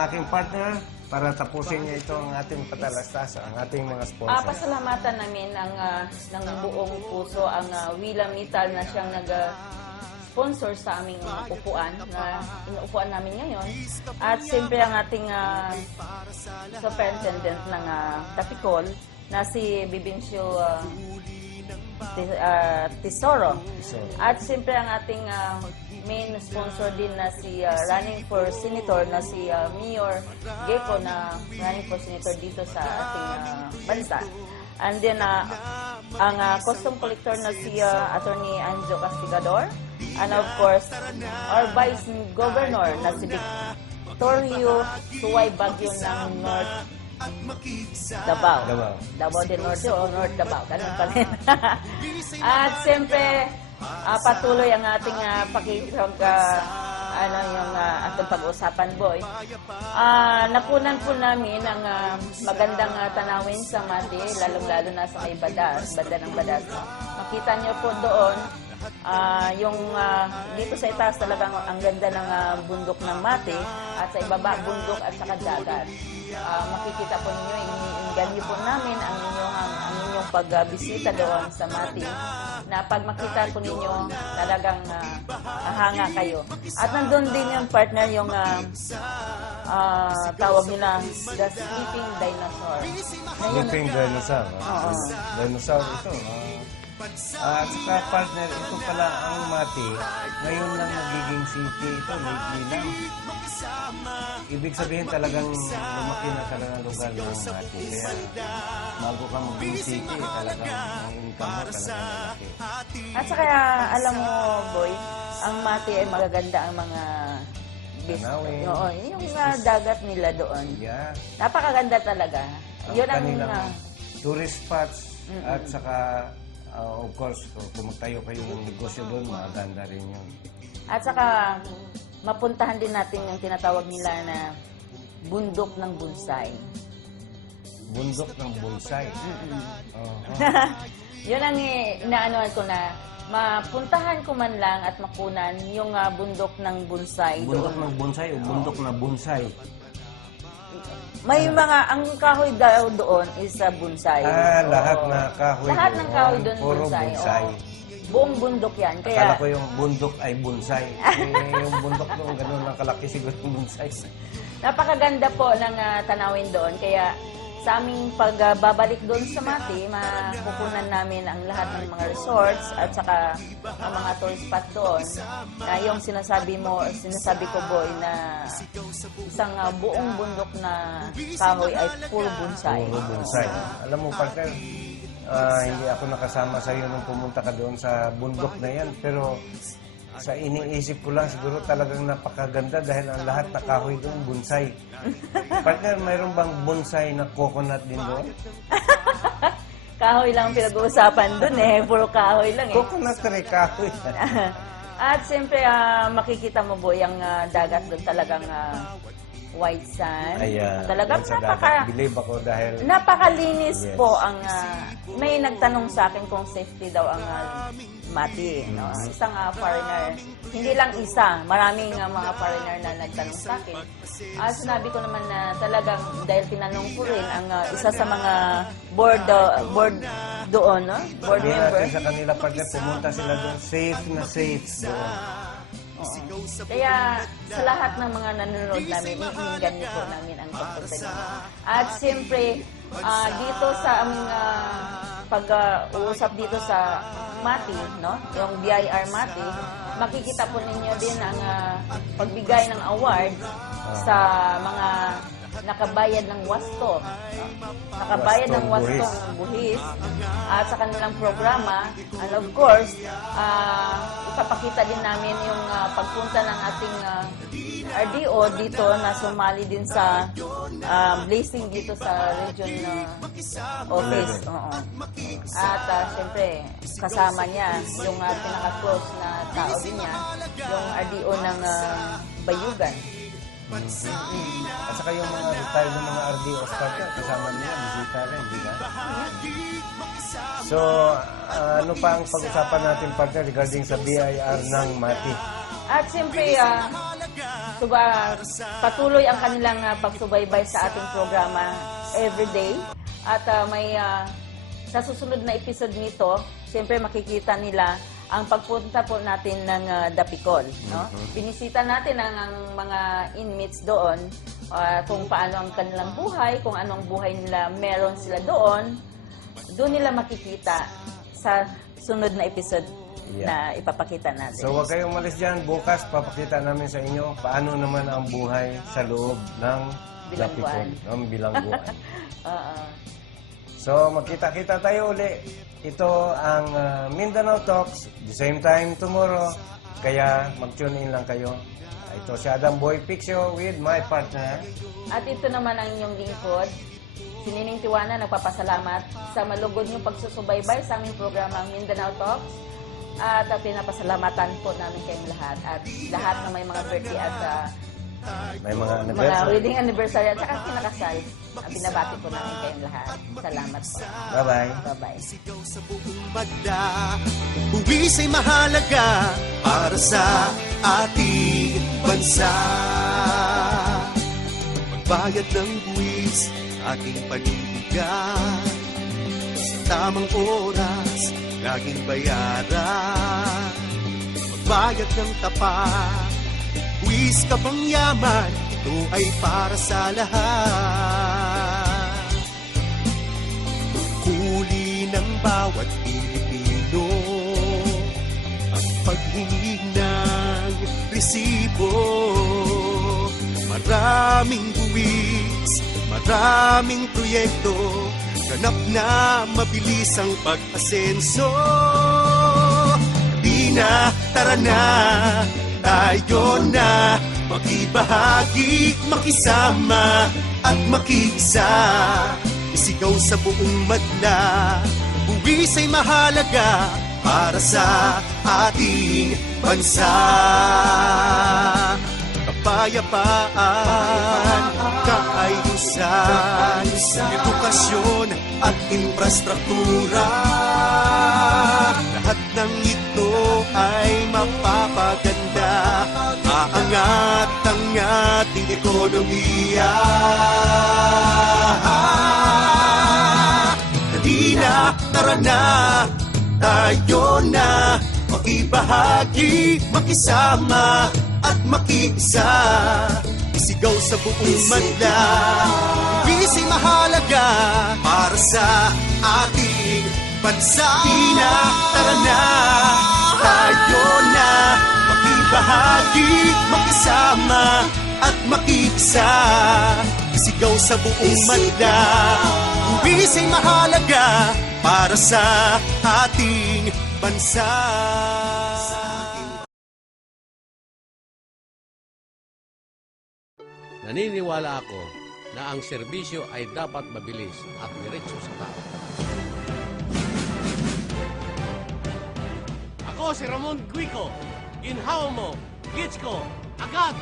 Aking partner para tapusin niya itong ating patalastas, ang ating mga sponsor. Pasalamatan namin ng buong puso ang Willa Metal na siyang nag-sponsor sa aming upuan na inuupuan namin ngayon. At siyempre ang ating superintendent ng Tapicol na si Bibincio Tesoro. At siyempre ang ating main sponsor din na si running for senator na si Mayor Geco na running for senator dito sa ating bansa. And then ang custom collector na si Attorney Anjo Castigador. And of course, our Vice Governor na si Victorio Suway Bagyo ng North Davao. Davao del Norte o North Davao. Ganun pa rin. At siyempre, patuloy ang ating pakikipag yung ating pag-uusapan, boy. Napunan po namin ang magandang tanawin sa Mati, lalong-lalo na sa may Badas, banda ng Badas. Makita niyo po doon, yung dito sa itaas talagang ang ganda ng bundok ng Mati at sa ibaba bundok at saka dagat. Makikita po ninyo, iniinggan niyo po namin ang inyong pagbisita doon sa Mati na pag makita po ninyo talagang hanga kayo. At nandun din yung partner yung tawag nila the sleeping dinosaur. Sleeping dinosaur. Oo. Dinosaur ito. At saka partner, ito pala ang Mati. Ngayon lang nagiging city ito, lately lang. Ibig sabihin talagang lumaki na talagang lugar ng Mati. Kaya bago ka maging city, talagang ang income mo talagang malaki. At saka alam mo, boy, ang Mati ay magaganda ang mga Tanawin. Oo, yung dagat nila doon. Yeah. Napakaganda talaga. Yun ang kanilang tourist spots at saka of course, kung magtayo kayo ng negosyo doon, maganda rin yun. At saka, mapuntahan din natin yung tinatawag nila na bundok ng bonsai. Bundok ng bonsai? Yun ang inaanoan ko na mapuntahan ko man lang at makunan yung bundok ng bonsai. Bundok ng bonsai o bundok na bonsai? May mga, ang kahoy daw doon is bonsai. Lahat na kahoy. Lahat ng kahoy doon puro bonsai. Buong bundok yan. Kaya, akala ko yung bundok ay bonsai. Yung bundok doon, ganun lang kalaki siguro yung bonsai. Napakaganda po ng tanawin doon. Kaya sa aming pagbabalik doon sa Mati, mapupunan namin ang lahat ng mga resorts at saka ang mga tourist spot doon. Na yung sinasabi ko, boy, na isang buong bundok na kahoy ay puro bonsai. Puro bonsai. Alam mo, partner, hindi ako nakasama sa iyo nung pumunta ka doon sa bundok na yan. Pero sa iniisip ko lang, siguro talagang napakaganda dahil ang lahat na kahoy doon, bonsai. Partner, mayroon bang bonsai na coconut din doon? Kahoy lang pinag-uusapan doon puro kahoy lang Coconut rin kahoy. At siyempre, makikita mo, boy, ang dagat doon talagang white sand. Ayan. Talagang Believe ako dahil napakalinis po ang may nagtanong sa akin kung safety daw ang Mati. No? Isang foreigner. Hindi lang isa. Maraming mga foreigner na nagtanong sa akin. Sinabi ko naman na talagang dahil tinanong ko rin ang isa sa mga board doon, no? Board member. natin sa kanila partner, pumunta sila doon. Safe na safe doon. Kaya sa lahat ng mga nanonood namin, iinggan niyo po namin ang pagpunta niyo. At siyempre, dito sa aming pag-uusap dito sa Mati, no? Yung BIR Mati, makikita po ninyo din ang pagbigay ng award sa mga nakabayad ng wasto. No? Nakabayad ng wastong buhis at sa kanilang programa. And of course, ipapakita din namin yung pagpunta ng ating RDO dito na sumali din sa blazing dito sa region office. At siyempre, kasama niya yung pinaka-close na tao din niya, yung RDO ng Bayugan. At saka yung mga retired ng mga RDOs partner, kasama nila, bisita rin, di ba? So, ano pa ang pag-usapan natin partner regarding sa BIR ng Mati? At siyempre, patuloy ang kanilang pagsubaybay sa ating programa everyday. At sa susunod na episode nito, siyempre makikita nila ang pagpunta po natin ng Dapicol. No? Binisita natin ang mga inmates doon, kung paano ang kanilang buhay, kung anong buhay nila meron sila doon. Doon nila makikita sa sunod na episode na ipapakita natin. So huwag kayong umalis dyan. Bukas papakita namin sa inyo paano naman ang buhay sa loob ng Dapicol, ng bilangguan. So magkita-kita tayo uli. Ito ang Mindanao Talks, the same time tomorrow. Kaya mag-tune in lang kayo. Ito si Adam Boy Pixio with my partner. At ito naman ang inyong lingkod, si Nining Tiwana, nagpapasalamat sa malugod niyong pagsusubaybay sa aming programang Mindanao Talks. At pinapasalamatan po namin kayong lahat. At lahat na may mga birthday at May mga mga anniversary. wedding anniversary at saka kinakasal. Binabati po namin kayong lahat. Salamat po. Bye-bye. Bye-bye. Sigaw sa buong magda, buwis ay mahalaga para sa ating bansa. Magbayad ng buwis, ating panindigan. Sa tamang oras, laging bayaran. Magbayad ng tapat, buwis ka bang yaman, ito ay para sa lahat. Huli ng bawat Pilipino ang paghingi ng resibo. Maraming buwis, maraming proyekto, ganap na mabilis ang pag-asenso. Di na, tara na, tayo na makibahagi, makisama at makiisa. Isigaw sa buong madla, buwis ay mahalaga para sa ating bansa. Kapayapaan, kaayusan, edukasyon at infrastruktura. Lahat ng ito ay mapapaganda, aangat ang ating ekonomiya. Halina, tara na, tayo na, makibahagi, makisama at makiisa. Isigaw sa buong madla, buwis ay mahalaga para sa ating bansa. Halina, tara na, tayo na, makibahagi, makisama at makiisa. Isigaw sa buong madla, buwis ay mahalaga para sa ating bansa. Naniniwala ako na ang serbisyo ay dapat mabilis at diretso sa tao. Ako si Ramon Guico. Ginhawa mo, gits ko, agad!